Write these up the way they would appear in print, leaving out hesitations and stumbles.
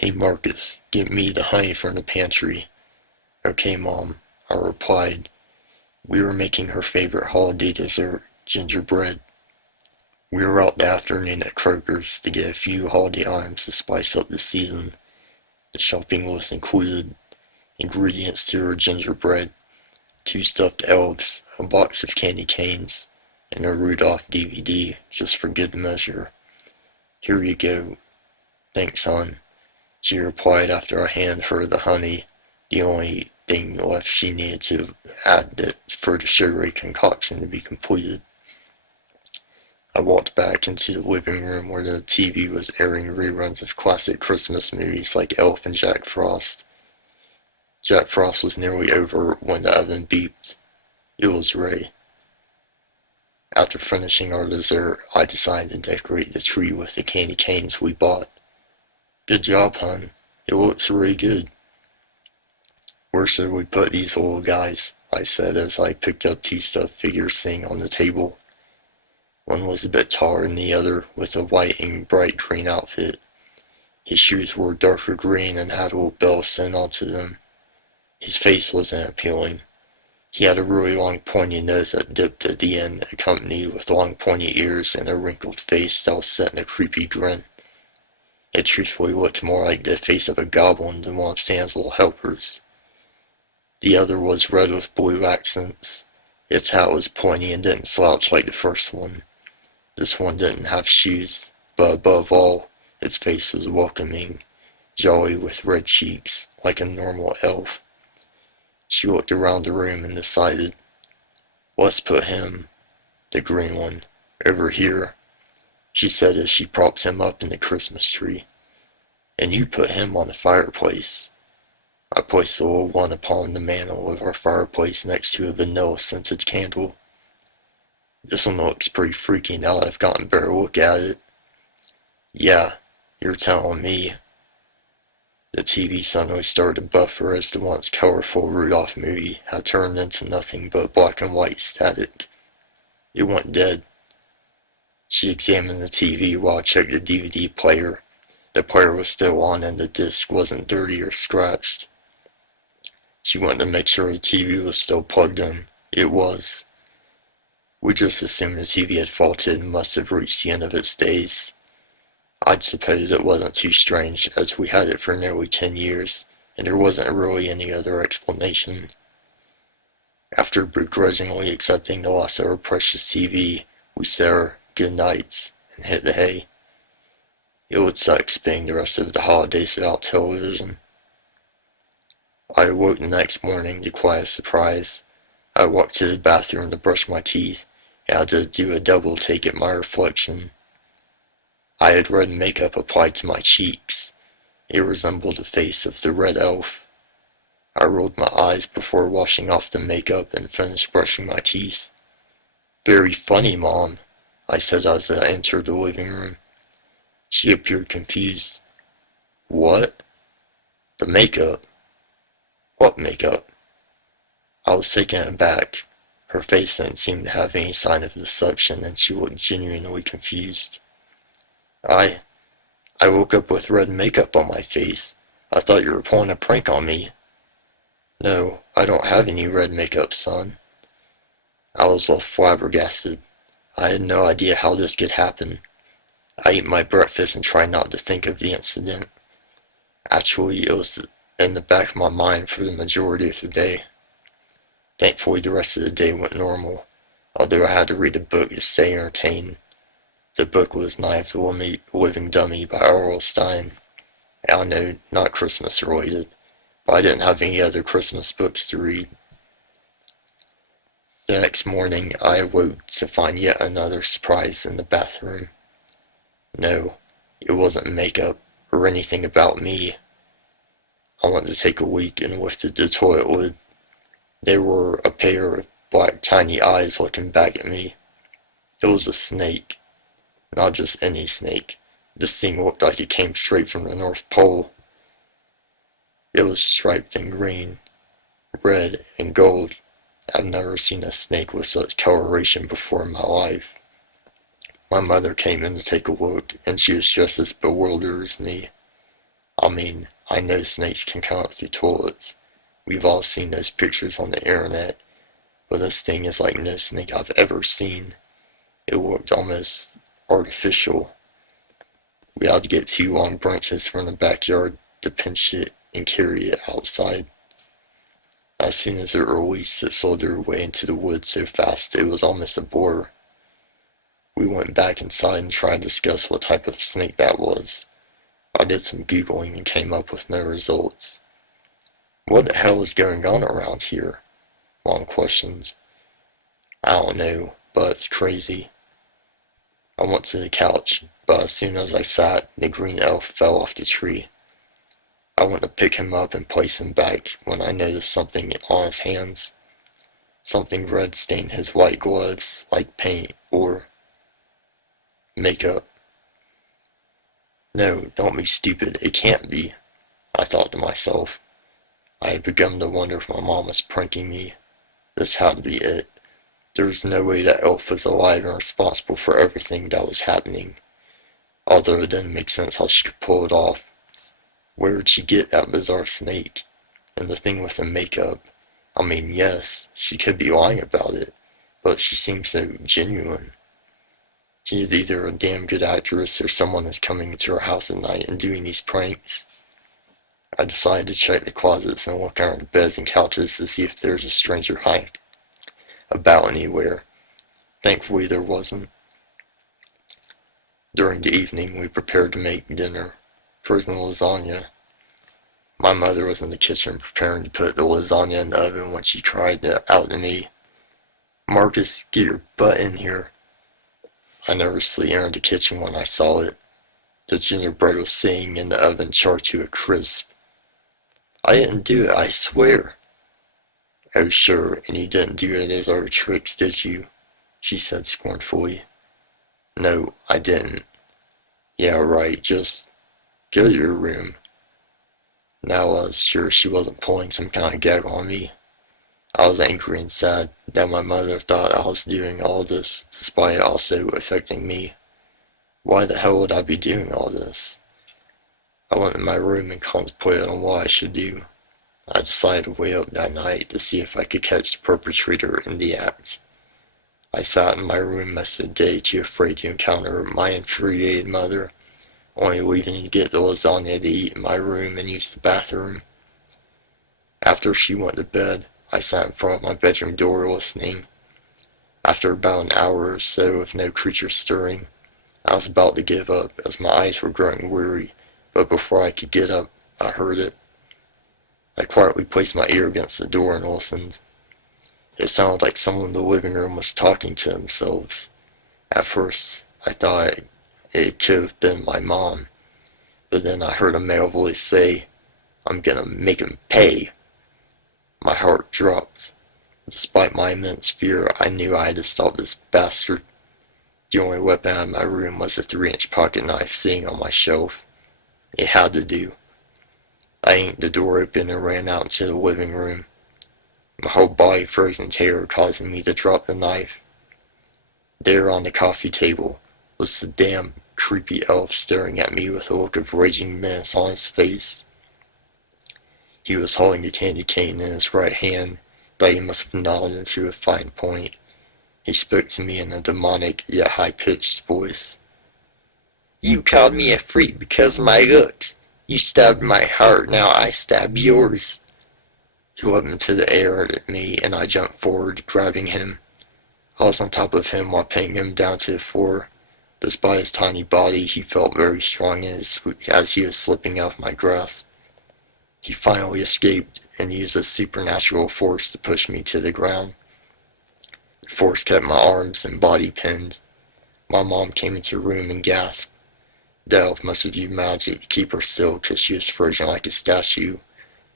"Hey Marcus, get me the honey from the pantry." "Okay, Mom," I replied. We were making her favorite holiday dessert, gingerbread. We were out the afternoon at Kroger's to get a few holiday items to spice up the season. The shopping list included ingredients to her gingerbread, two stuffed elves, a box of candy canes, and a Rudolph DVD, just for good measure. "Here you go." "Thanks, hon," she replied after I handed her the honey, the only thing left she needed to add for the sugary concoction to be completed. I walked back into the living room where the TV was airing reruns of classic Christmas movies like Elf and Jack Frost. Jack Frost was nearly over when the oven beeped. It was Ray. After finishing our dessert, I decided to decorate the tree with the candy canes we bought. "Good job, hon. It looks really good." "Where should we put these little guys?" I said as I picked up two stuffed figures sitting on the table. One was a bit taller than the other, with a white and bright green outfit. His shoes were darker green and had a little bell sewn onto them. His face wasn't appealing. He had a really long pointy nose that dipped at the end, accompanied with long pointy ears and a wrinkled face that was set in a creepy grin. It truthfully looked more like the face of a goblin than one of Santa's little helpers. The other was red with blue accents. Its hat was pointy and didn't slouch like the first one. This one didn't have shoes, but above all, its face was welcoming, jolly with red cheeks, like a normal elf. She looked around the room and decided, "Let's put him, the green one, over here," she said as she propped him up in the Christmas tree. "And you put him on the fireplace." I placed the little one upon the mantel of our fireplace next to a vanilla-scented candle. "This one looks pretty freaky now that I've gotten a better look at it." "Yeah, you're telling me." The TV suddenly started to buffer as the once colorful Rudolph movie had turned into nothing but black and white static. It went dead. She examined the TV while I checked the DVD player. The player was still on and the disc wasn't dirty or scratched. She wanted to make sure the TV was still plugged in. It was. We just assumed the TV had faulted and must have reached the end of its days. I'd suppose it wasn't too strange, as we had it for nearly 10 years, and there wasn't really any other explanation. After begrudgingly accepting the loss of our precious TV, we said our good nights and hit the hay. It would suck spending the rest of the holidays without television. I awoke the next morning to quite a surprise. I walked to the bathroom to brush my teeth, and had to do a double take at my reflection. I had red makeup applied to my cheeks. It resembled the face of the red elf. I rolled my eyes before washing off the makeup and finished brushing my teeth. "Very funny, Mom," I said as I entered the living room. She appeared confused. "What?" "The makeup." "What makeup?" I was taken aback. Her face didn't seem to have any sign of deception, and she looked genuinely confused. I I woke up with red makeup on my face. I thought you were pulling a prank on me." "No, I don't have any red makeup, son." I was left flabbergasted. I had no idea how this could happen. I ate my breakfast and tried not to think of the incident. Actually, it was in the back of my mind for the majority of the day. Thankfully, the rest of the day went normal, although I had to read a book to stay entertained. The book was Night of the Living Dummy by R.L. Stine. I know, not Christmas related, but I didn't have any other Christmas books to read. The next morning, I awoke to find yet another surprise in the bathroom. No, it wasn't makeup or anything about me. I went to take a leak and lifted the toilet lid. There were a pair of black tiny eyes looking back at me. It was a snake. Not just any snake. This thing looked like it came straight from the North Pole. It was striped in green, red, and gold. I've never seen a snake with such coloration before in my life. My mother came in to take a look, and she was just as bewildered as me. I know snakes can come up through toilets. We've all seen those pictures on the internet, but this thing is like no snake I've ever seen. It looked almost artificial. We had to get 2 long branches from the backyard to pinch it and carry it outside. As soon as it released, it slithered away into the woods so fast it was almost a blur. We went back inside and tried to discuss what type of snake that was. I did some Googling and came up with no results. What the hell is going on around here? Mom questions. I don't know, but it's crazy. I went to the couch, but as soon as I sat, the green elf fell off the tree. I went to pick him up and place him back when I noticed something on his hands. Something red stained his white gloves like paint or makeup. No, don't be stupid, it can't be, I thought to myself. I had begun to wonder if my mom was pranking me. This had to be it. There was no way that elf was alive and responsible for everything that was happening. Although it didn't make sense how she could pull it off. Where did she get that bizarre snake? And the thing with the makeup. Yes, she could be lying about it, but she seemed so genuine. She's either a damn good actress or someone is coming into her house at night and doing these pranks. I decided to check the closets and look under the beds and couches to see if there's a stranger hiding about anywhere. Thankfully there wasn't. During the evening we prepared to make dinner. Frozen lasagna. My mother was in the kitchen preparing to put the lasagna in the oven when she cried out to me, "Marcus, get your butt in here." I nervously entered the kitchen when I saw it. The gingerbread was sitting in the oven charred to a crisp. "I didn't do it, I swear." "Oh sure, and you didn't do any of those other tricks, did you?" she said scornfully. "No, I didn't." "Yeah, right, just go to your room." Now I was sure she wasn't pulling some kind of gag on me. I was angry and sad that my mother thought I was doing all this despite it also affecting me. Why the hell would I be doing all this? I went in my room and contemplated on what I should do. I decided to wait up that night to see if I could catch the perpetrator in the act. I sat in my room most of the day too afraid to encounter my infuriated mother, only leaving to get the lasagna to eat in my room and use the bathroom. After she went to bed, I sat in front of my bedroom door listening. After about an hour or so of no creature stirring, I was about to give up as my eyes were growing weary, but before I could get up, I heard it. I quietly placed my ear against the door and listened. It sounded like someone in the living room was talking to themselves. At first, I thought it could have been my mom, but then I heard a male voice say, "I'm gonna make him pay." My heart dropped. Despite my immense fear, I knew I had to stop this bastard. The only weapon in my room was a 3-inch pocket knife sitting on my shelf. It had to do. I yanked the door open and ran out into the living room. My whole body froze in terror, causing me to drop the knife. There on the coffee table was the damn creepy elf staring at me with a look of raging menace on his face. He was holding a candy cane in his right hand that he must have gnawed into a fine point. He spoke to me in a demonic yet high-pitched voice. "You called me a freak because of my looks. You stabbed my heart, now I stab yours." He leapt into the air at me and I jumped forward, grabbing him. I was on top of him while pinning him down to the floor. Despite his tiny body, he felt very strong as he was slipping out of my grasp. He finally escaped and used a supernatural force to push me to the ground. The force kept my arms and body pinned. My mom came into the room and gasped. The elf must have used magic to keep her still because she was frozen like a statue,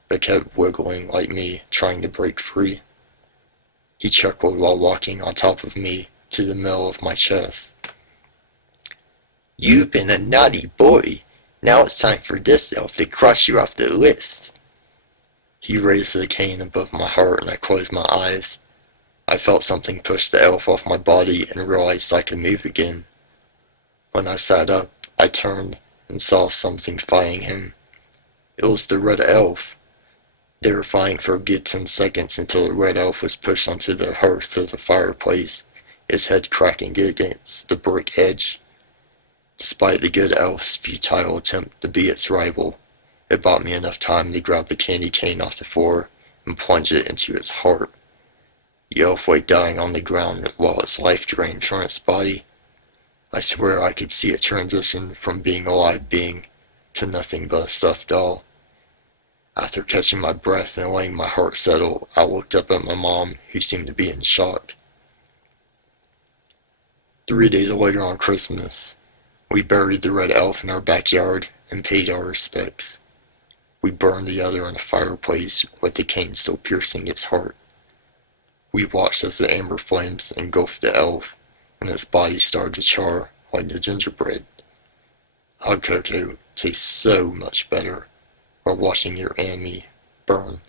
but kept wiggling like me, trying to break free. He chuckled while walking on top of me to the middle of my chest. "You've been a naughty boy. Now it's time for this elf to cross you off the list." He raised the cane above my heart and I closed my eyes. I felt something push the elf off my body and realized I could move again. When I sat up, I turned and saw something fighting him. It was the red elf. They were fighting for a good 10 seconds until the red elf was pushed onto the hearth of the fireplace, its head cracking against the brick edge. Despite the good elf's futile attempt to be its rival, it bought me enough time to grab the candy cane off the floor and plunge it into its heart. The elf lay dying on the ground while its life drained from its body. I swear I could see it transition from being a live being to nothing but a stuffed doll. After catching my breath and letting my heart settle, I looked up at my mom, who seemed to be in shock. 3 days later on Christmas, we buried the red elf in our backyard and paid our respects. We burned together in a fireplace with the cane still piercing its heart. We watched as the amber flames engulfed the elf and its body started to char like the gingerbread. Hot cocoa tastes so much better while watching your enemy burn.